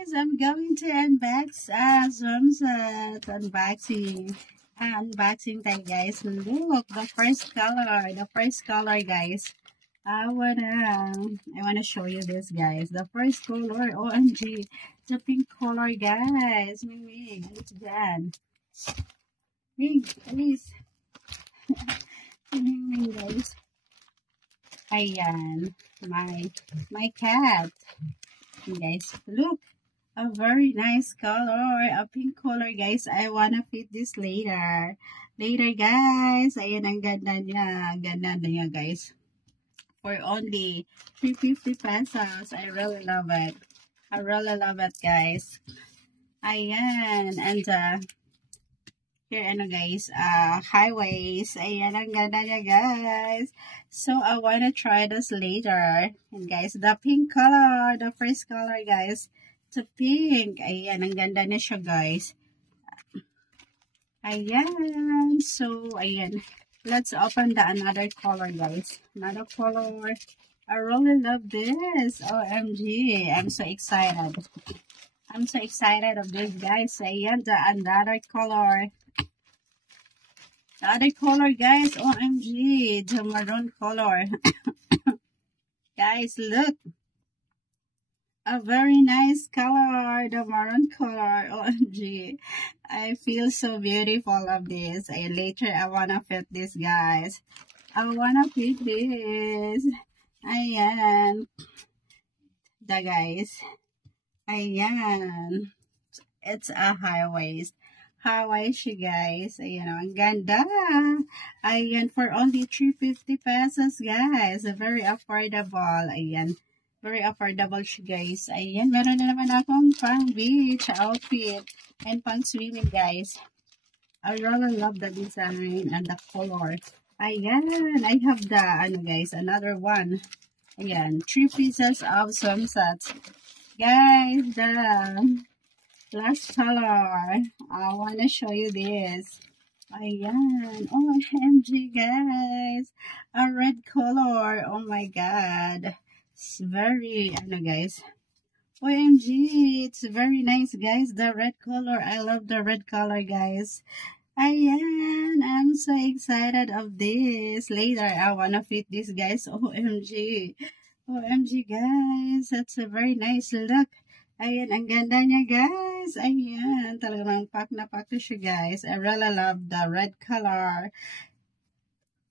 I'm going to unbox swimsuit unboxing time, guys. Look, the first color, guys. I wanna show you this, guys. The first color, OMG, the pink color, guys. Ming, it's done. Ming, please. Ming, guys. Ayan, my cat. Guys, look. A very nice color, a pink color, guys. I wanna fit this later. Later, guys. Ayan, ang ganda niya. Ang ganda niya, guys. For only 350 pesos. I really love it. I really love it, guys. Ayan. And, here, guys, highways. Ayan, ang ganda niya, guys. So, I wanna try this later. And, guys, the pink color, the first color, guys. It's pink. Ayan, ang ganda niya siya, guys. Ayan. So, ayan. Let's open the another color, guys. Another color. I really love this. OMG. I'm so excited. I'm so excited of this, guys. Ayan, the another color. The other color, guys. OMG. The maroon color. Guys, look. A very nice color, the maroon color. OMG. I feel so beautiful of this. Later, I wanna fit this, guys. I wanna fit this. Ayan. The guys. Ayan. It's a high waist. High waist, guys. Ayan, ang ganda. Ayan, for only 350 pesos, guys. Very affordable. Ayan. Very affordable siya, guys. Ayan, meron na naman akong pang beach outfit and pang swimming, guys. I really love the design and the color. Ayan, I have the, guys, another one. Ayan, 3 pieces of swimsuits. Guys, the last color. I wanna show you this. Ayan, OMG, guys. A red color. Oh my God. It's very, guys. OMG, it's very nice, guys. The red color. I love the red color, guys. Ayan, I'm so excited of this. Later, I wanna fit this, guys. OMG. OMG, guys. That's a very nice look. Ayan, ang ganda niya, guys. Ayan, talagang pack na siya, guys. I really love the red color.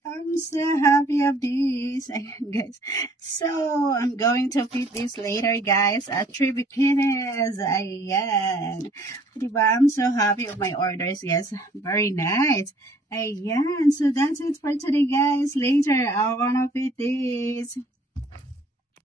I'm so happy of this. Ayan, guys. So, I'm going to fit this later, guys. 3 bikinis. Ayan. Diba? I'm so happy of my orders, guys. Very nice. Ayan. So, that's it for today, guys. Later, I wanna fit this.